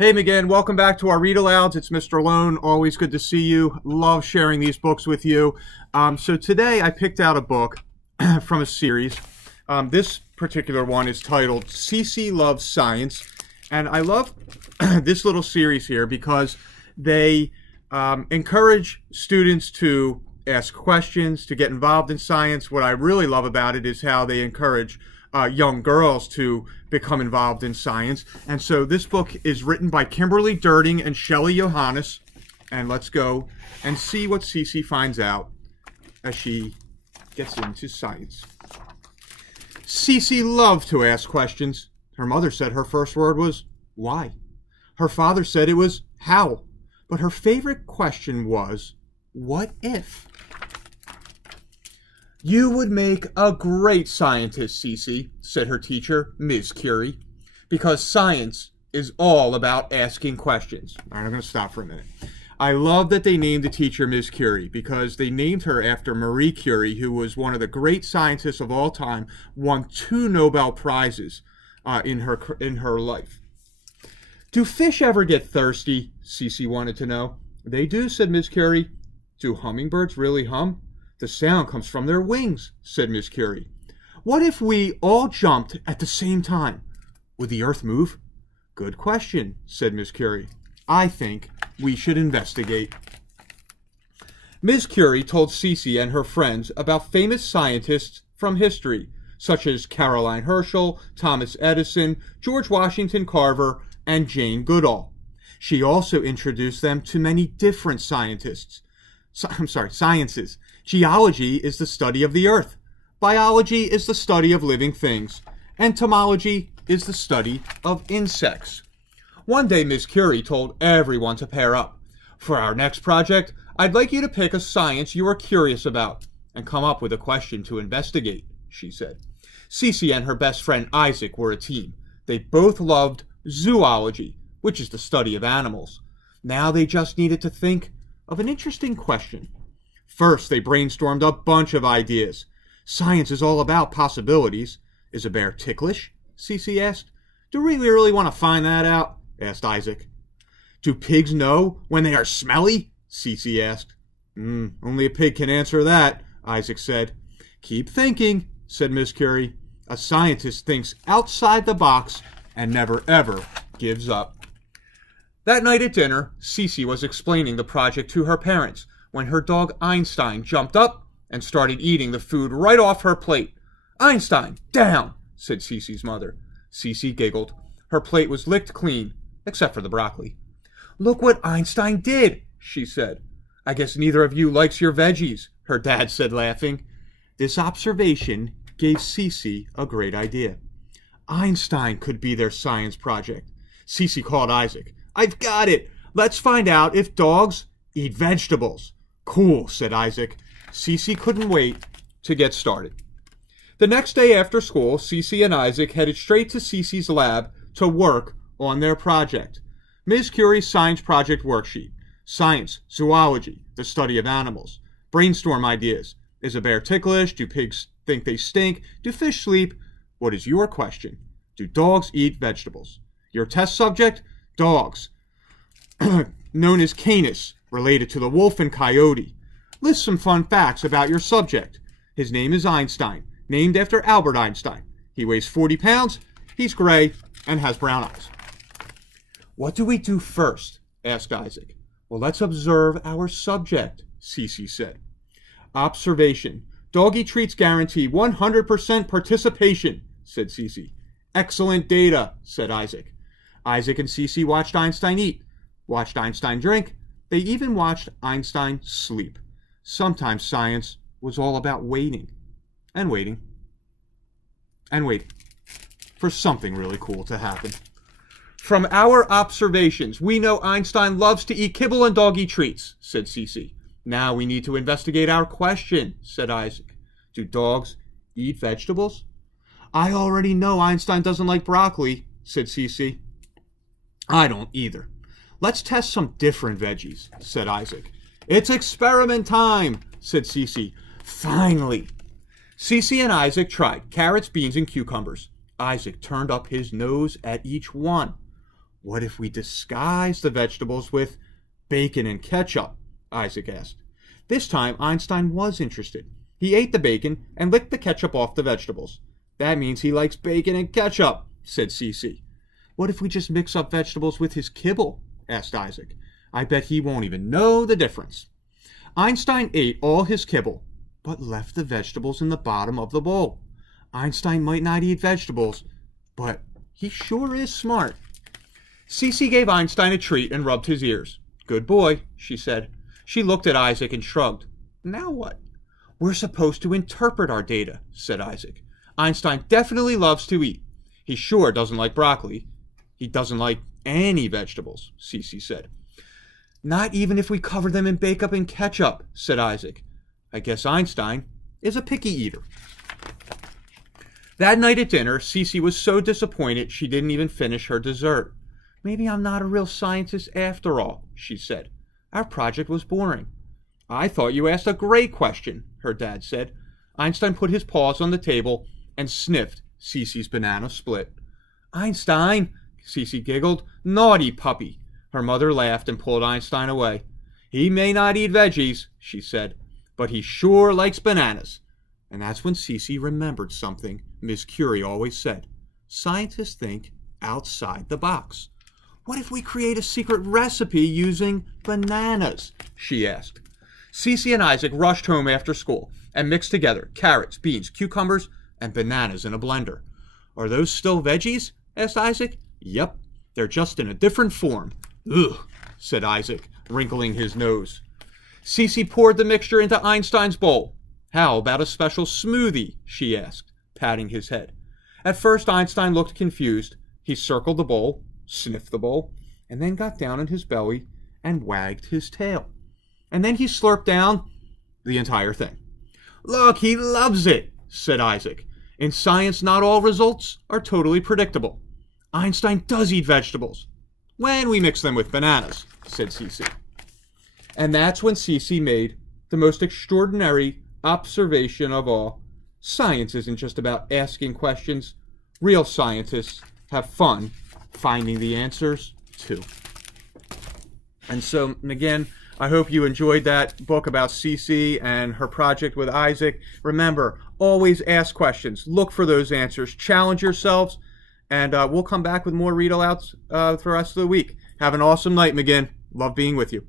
Hey again, welcome back to our read alouds. It's Mr. Lohn. Always good to see you. Love sharing these books with you. So today I picked out a book from a series. This particular one is titled Cece Loves Science. And I love this little series here because they encourage students to ask questions, to get involved in science. What I really love about it is how they encourage young girls to become involved in science. And so this book is written by Kimberly Durding and Shelley Johannes. And let's go and see what Cece finds out as she gets into science. Cece loved to ask questions. Her mother said her first word was, why? Her father said it was, how? But her favorite question was, what if? You would make a great scientist, Cece, said her teacher, Ms. Curie, because science is all about asking questions. All right, I'm going to stop for a minute. I love that they named the teacher Ms. Curie because they named her after Marie Curie, who was one of the great scientists of all time, won 2 Nobel Prizes in her life. Do fish ever get thirsty? Cece wanted to know. They do, said Ms. Curie. Do hummingbirds really hum? The sound comes from their wings, said Miss Curie. What if we all jumped at the same time? Would the Earth move? Good question, said Miss Curie. I think we should investigate. Miss Curie told Cece and her friends about famous scientists from history, such as Caroline Herschel, Thomas Edison, George Washington Carver, and Jane Goodall. She also introduced them to many different sciences. Geology is the study of the earth. Biology is the study of living things. Entomology is the study of insects. One day, Miss Curie told everyone to pair up. For our next project, I'd like you to pick a science you are curious about and come up with a question to investigate, she said. Cece and her best friend Isaac were a team. They both loved zoology, which is the study of animals. Now they just needed to think of an interesting question. First, they brainstormed a bunch of ideas. Science is all about possibilities. Is a bear ticklish? Cece asked. Do we really want to find that out? Asked Isaac. Do pigs know when they are smelly? Cece asked. Only a pig can answer that, Isaac said. Keep thinking, said Miss Curie. A scientist thinks outside the box and never ever gives up. That night at dinner, Cece was explaining the project to her parents when her dog Einstein jumped up and started eating the food right off her plate. Einstein, down, said Cece's mother. Cece giggled. Her plate was licked clean, except for the broccoli. Look what Einstein did, she said. I guess neither of you likes your veggies, her dad said, laughing. This observation gave Cece a great idea. Einstein could be their science project. Cece called Isaac. I've got it. Let's find out if dogs eat vegetables. Cool, said Isaac. Cece couldn't wait to get started. The next day after school, Cece and Isaac headed straight to Cece's lab to work on their project. Ms. Curie's science project worksheet. Science, zoology, the study of animals. Brainstorm ideas. Is a bear ticklish? Do pigs think they stink? Do fish sleep? What is your question? Do dogs eat vegetables? Your test subject? Dogs. Known as Canis, related to the wolf and coyote. List some fun facts about your subject. His name is Einstein, named after Albert Einstein. He weighs 40 pounds, he's gray, and has brown eyes. What do we do first? Asked Isaac. Well, let's observe our subject, Cece said. Observation. Doggy treats guarantee 100% participation, said Cece. Excellent data, said Isaac. Isaac and Cece watched Einstein eat, watched Einstein drink. They even watched Einstein sleep. Sometimes science was all about waiting and waiting and waiting for something really cool to happen. From our observations, we know Einstein loves to eat kibble and doggy treats, said Cece. Now we need to investigate our question, said Isaac. Do dogs eat vegetables? I already know Einstein doesn't like broccoli, said Cece. I don't either. Let's test some different veggies, said Isaac. It's experiment time, said Cece. Finally. Cece and Isaac tried carrots, beans, and cucumbers. Isaac turned up his nose at each one. What if we disguise the vegetables with bacon and ketchup? Isaac asked. This time, Einstein was interested. He ate the bacon and licked the ketchup off the vegetables. That means he likes bacon and ketchup, said Cece. What if we just mix up vegetables with his kibble? Asked Isaac. I bet he won't even know the difference. Einstein ate all his kibble, but left the vegetables in the bottom of the bowl. Einstein might not eat vegetables, but he sure is smart. Cece gave Einstein a treat and rubbed his ears. Good boy, she said. She looked at Isaac and shrugged. Now what? We're supposed to interpret our data, said Isaac. Einstein definitely loves to eat. He sure doesn't like broccoli. He doesn't like any vegetables, Cece said. Not even if we cover them in bacon and ketchup, said Isaac. I guess Einstein is a picky eater. That night at dinner, Cece was so disappointed she didn't even finish her dessert. Maybe I'm not a real scientist after all, she said. Our project was boring. I thought you asked a great question, her dad said. Einstein put his paws on the table and sniffed Cece's banana split. Einstein, Cece giggled. Naughty puppy. Her mother laughed and pulled Einstein away. He may not eat veggies, she said, but he sure likes bananas. And that's when Cece remembered something Miss Curie always said. Scientists think outside the box. What if we create a secret recipe using bananas? She asked. Cece and Isaac rushed home after school and mixed together carrots, beans, cucumbers, and bananas in a blender. Are those still veggies? Asked Isaac. Yep, they're just in a different form. Ugh, said Isaac, wrinkling his nose. Cece poured the mixture into Einstein's bowl. How about a special smoothie? She asked, patting his head. At first, Einstein looked confused. He circled the bowl, sniffed the bowl, and then got down on his belly and wagged his tail. And then he slurped down the entire thing. Look, he loves it, said Isaac. In science, not all results are totally predictable. Einstein does eat vegetables. When we mix them with bananas, said Cece. And that's when Cece made the most extraordinary observation of all. Science isn't just about asking questions. Real scientists have fun finding the answers, too. And so, again, I hope you enjoyed that book about Cece and her project with Isaac. Remember, always ask questions. Look for those answers. Challenge yourselves. And we'll come back with more read-alouts for the rest of the week. Have an awesome night, McGinn. Love being with you.